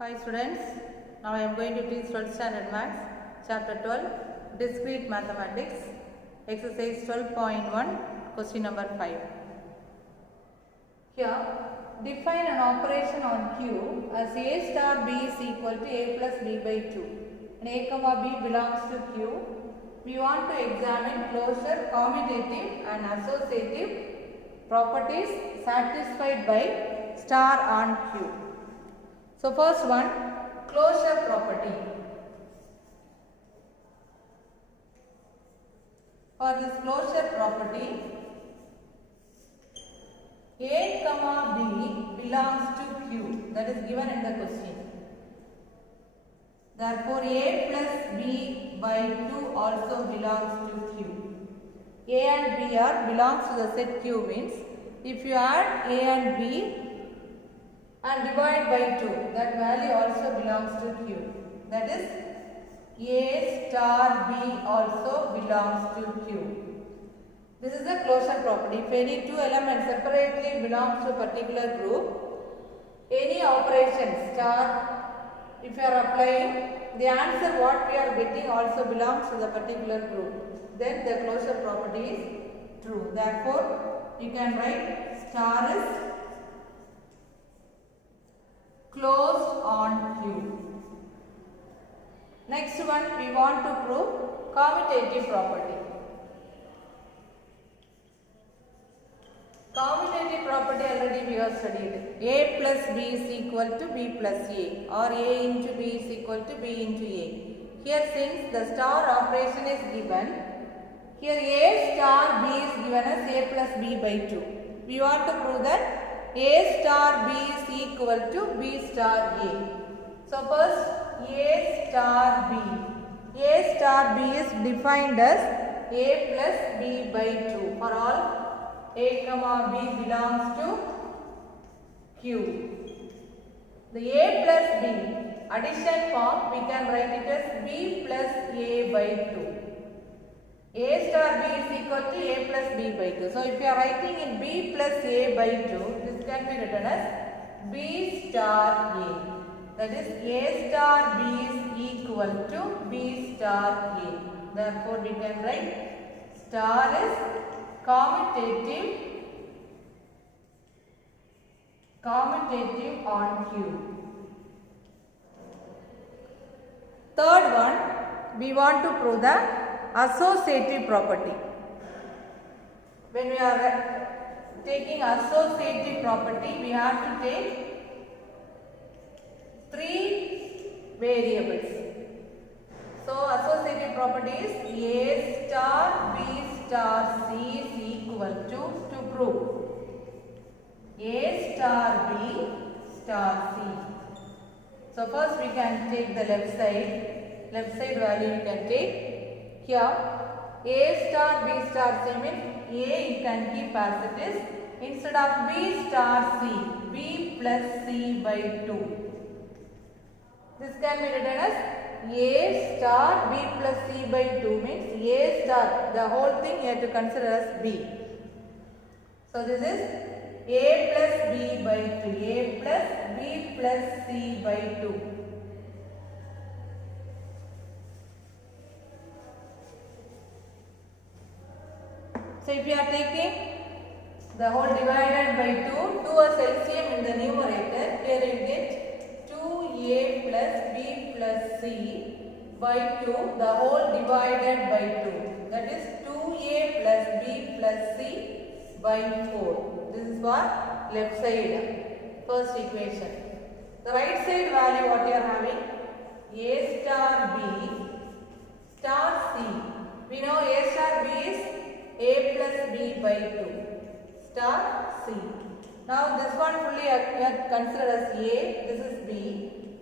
Hi students, now I am going to teach 12th standard maths, chapter 12, discrete mathematics, exercise 12.1, question number 5. Here, define an operation on Q as A star B is equal to A plus B by 2. And A comma B belongs to Q. We want to examine closure, commutative and associative properties satisfied by star on Q. So first one, closure property. For this closure property, A comma B belongs to Q, that is given in the question. Therefore, A plus B by 2 also belongs to Q. A and B are belongs to the set Q means if you add A and B and divide by 2, that value also belongs to Q. That is A star B also belongs to Q. This is the closure property. If any two elements separately belongs to a particular group, any operation star, if you are applying, the answer what we are getting also belongs to the particular group. Then the closure property is true. Therefore, you can write star is closed on Q. Next one, we want to prove commutative property. Commutative property already we have studied. A plus B is equal to B plus A, or A into B is equal to B into A. Here since the star operation is given, here A star B is given as A plus B by 2. We want to prove that A star B is equal to B star A. So first A star B. A star B is defined as A plus B by 2. For all A comma B belongs to Q. The A plus B addition form we can write it as B plus A by 2. A star B is equal to A plus B by 2. So if you are writing in B plus A by 2, this can be written as B star A. That is A star B is equal to B star A. Therefore, we can write star is commutative on Q. Third one, we want to prove the associative property. When we are taking associative property, we have to take three variables. So associative property is A star B star C is equal to prove A star B star C. So first we can take the left side value we can take. Here A star B star C means A you can keep as it is. Instead of B star C, B plus C by 2. This can be written as A star B plus C by 2 means A star, the whole thing you have to consider as B. So this is A plus B by 2, A plus B plus C by 2. So if you are taking the whole divided by 2, 2 as LCM in the numerator, here you get 2A plus B plus C by 2, the whole divided by 2. That is 2A plus B plus C by 4. This is for left side, first equation. The right side value what you are having? A star B star C. We know A star B is A plus B by 2 star C. Now this one fully we have considered as A, this is B.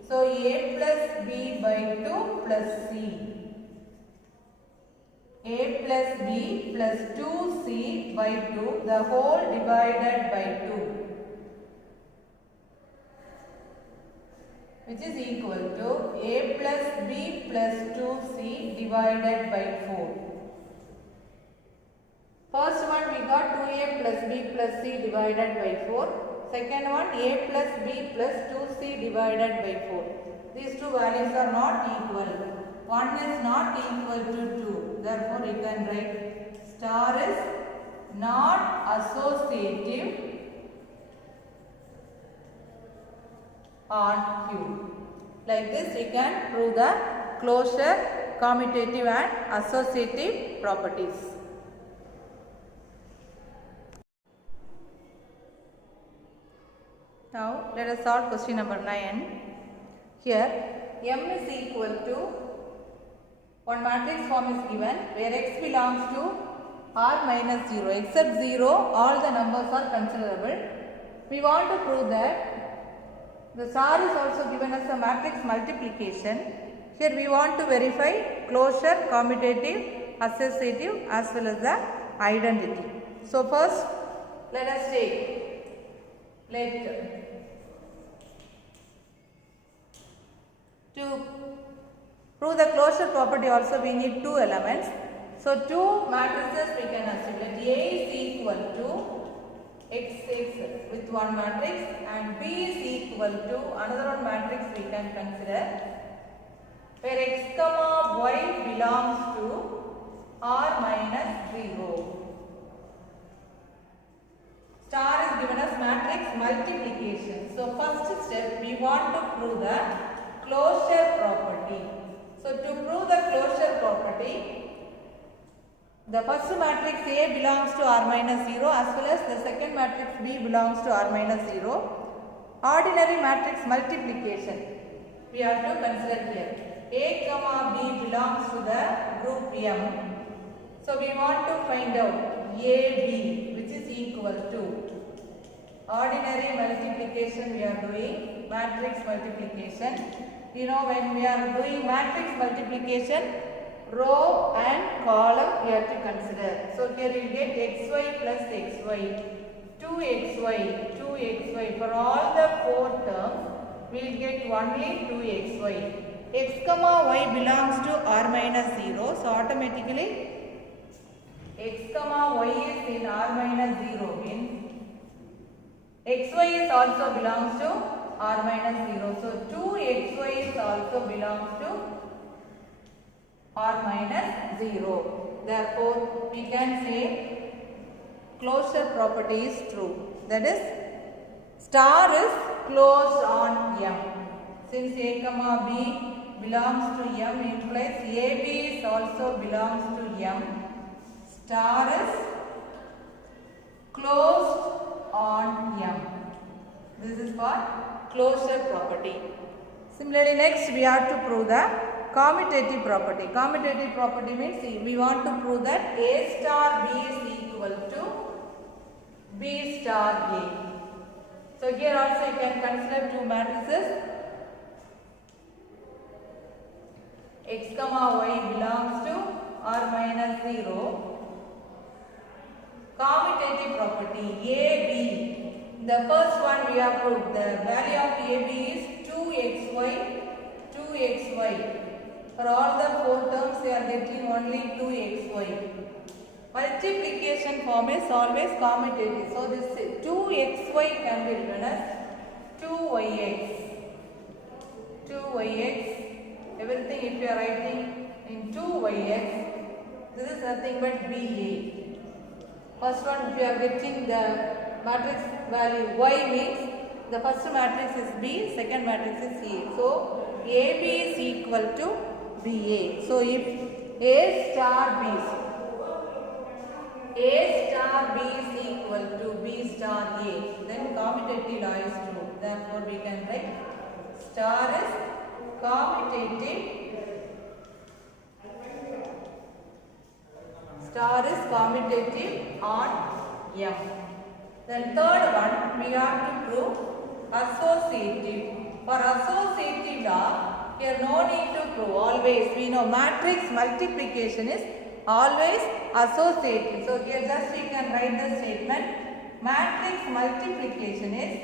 So A plus B by 2 plus C. A plus B plus 2C by 2, the whole divided by 2, which is equal to A plus B plus 2C divided by 4. First one we got 2A plus B plus C divided by 4. Second one, a plus b plus 2c divided by 4. These two values are not equal. One is not equal to 2. Therefore, you can write star is not associative on Q. Like this, we can prove the closure, commutative and associative properties. Now, let us solve question number 9. Here, M is equal to, one matrix form is given where x belongs to R minus 0. Except 0, all the numbers are considerable. We want to prove that the star is also given as a matrix multiplication. Here we want to verify closure, commutative, associative as well as the identity. So first, let us take, to prove the closure property also we need two elements. So two matrices we can assume. Let A is equal to x with one matrix and B is equal to another one matrix we can consider where x comma y belongs to R minus 0. Star is given as matrix multiplication. So first step we want to prove the closure property. So to prove the closure property, the first matrix A belongs to R minus 0 as well as the second matrix B belongs to R minus 0. Ordinary matrix multiplication we have to consider here. A comma B belongs to the group M. So we want to find out AB which is equal to ordinary multiplication we are doing, matrix multiplication. You know, when we are doing matrix multiplication, row and column we have to consider. So here we get xy plus xy, 2xy, 2xy. For all the four terms, we will get only 2xy. X comma y belongs to R minus 0. So automatically x comma y is in R minus 0 means xy is also belongs to R minus 0. So 2xy is also belongs to R minus 0. Therefore, we can say closure property is true. That is, star is closed on M. Since A comma B belongs to M implies AB is also belongs to M. Star is closed on M. This is for closure property. Similarly, next we have to prove the commutative property. Commutative property means we want to prove that A star B is equal to B star A. So here also you can consider two matrices. X comma y belongs to R minus 0. Commutative property AB. The first one we have proved the value of AB is 2xy, 2xy. For all the four terms we are getting only 2xy. Multiplication form is always commutative. So this 2xy can be written as 2yx. 2yx. Everything if you are writing in 2yx, this is nothing but BA. First one, if you are getting the matrix value y means the first matrix is B, second matrix is A. So AB is equal to BA. So if A star B is equal to B star A, then commutative law is true. Therefore, we can write star is commutative. Star is commutative on M. Then third one, we have to prove associative. For associative law, here no need to prove. Always we know matrix multiplication is always associative. So here just we can write the statement: matrix multiplication is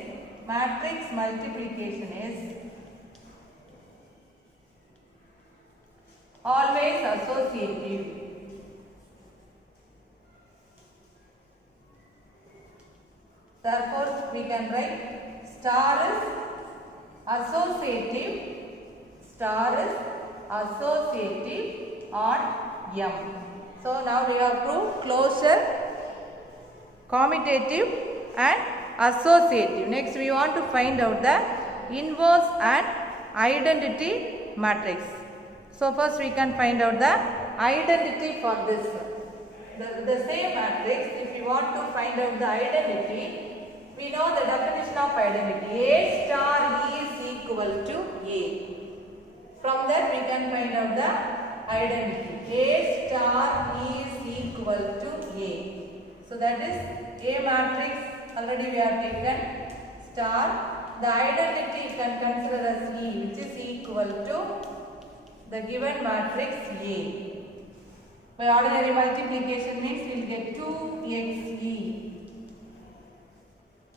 always associative. Therefore, we can write star is associative on M. So now we have proved closure, commutative and associative. Next we want to find out the inverse and identity matrix. So first we can find out the identity for this. The same matrix, if we want to find out the identity, we know the definition of identity. A star is equal to A. From that we can find out the identity. A star is equal to A. So that is A matrix, already we have taken star. The identity you can consider as E, which is equal to the given matrix A. By ordinary multiplication means we will get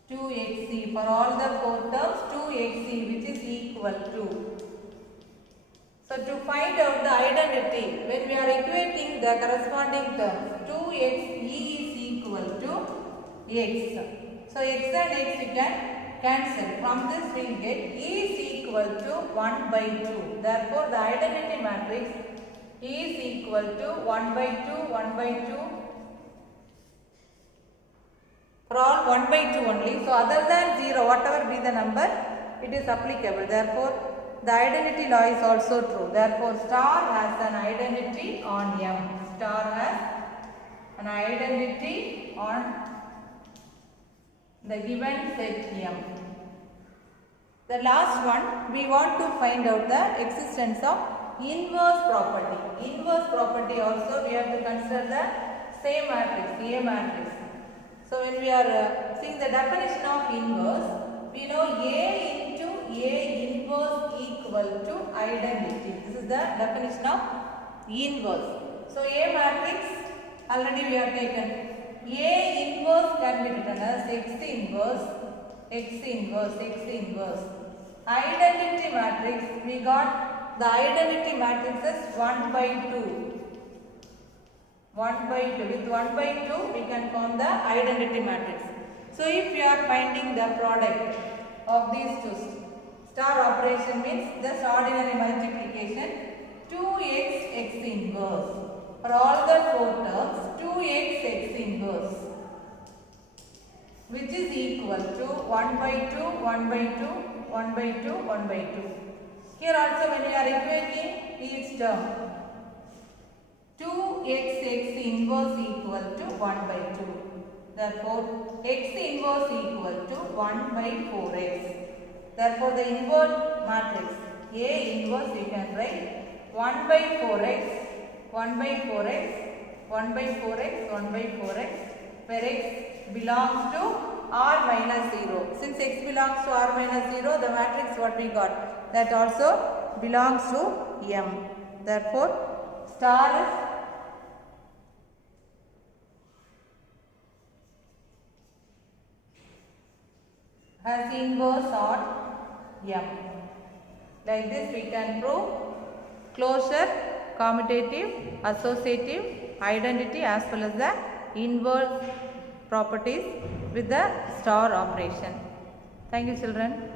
2xe for all the 4 terms, 2xe which is equal to. So to find out the identity, when we are equating the corresponding terms, 2xe is equal to x. So x and x we can cancel. From this we will get E is equal to 1 by 2. Therefore the identity matrix is equal to 1 by 2, 1 by 2. For all 1 by 2 only. So other than 0, whatever be the number, it is applicable. Therefore the identity law is also true. Therefore star has an identity on M. Star has an identity on the given set M. The last one, we want to find out the existence of inverse property. Inverse property also we have to consider the same matrix, A matrix. So when we are seeing the definition of inverse, we know A into A inverse equal to identity. This is the definition of inverse. So A matrix already we have taken. A inverse can be written as X inverse. Identity matrix, we got the identity matrix as 1 by 2. 1 by 2. With 1 by 2, we can form the identity matrix. So if we are finding the product of these two, star operation means just ordinary multiplication, 2x x inverse. For all the 4 terms, 2x x inverse, which is equal to 1 by 2, 1 by 2, 1 by 2, 1 by 2. Here also when we are equating each term, 2x x inverse equal to 1 by 2. Therefore, x inverse equal to 1 by 4x. Therefore, the inverse matrix A inverse you can write 1 by 4x, 1 by 4x, 1 by 4x, 1 by 4x, where x belongs to r minus 0. Since x belongs to r minus 0, the matrix what we got, that also belongs to M. Therefore, star is has inverse on M. Like this we can prove closure, commutative, associative, identity as well as the inverse properties with the star operation. Thank you children.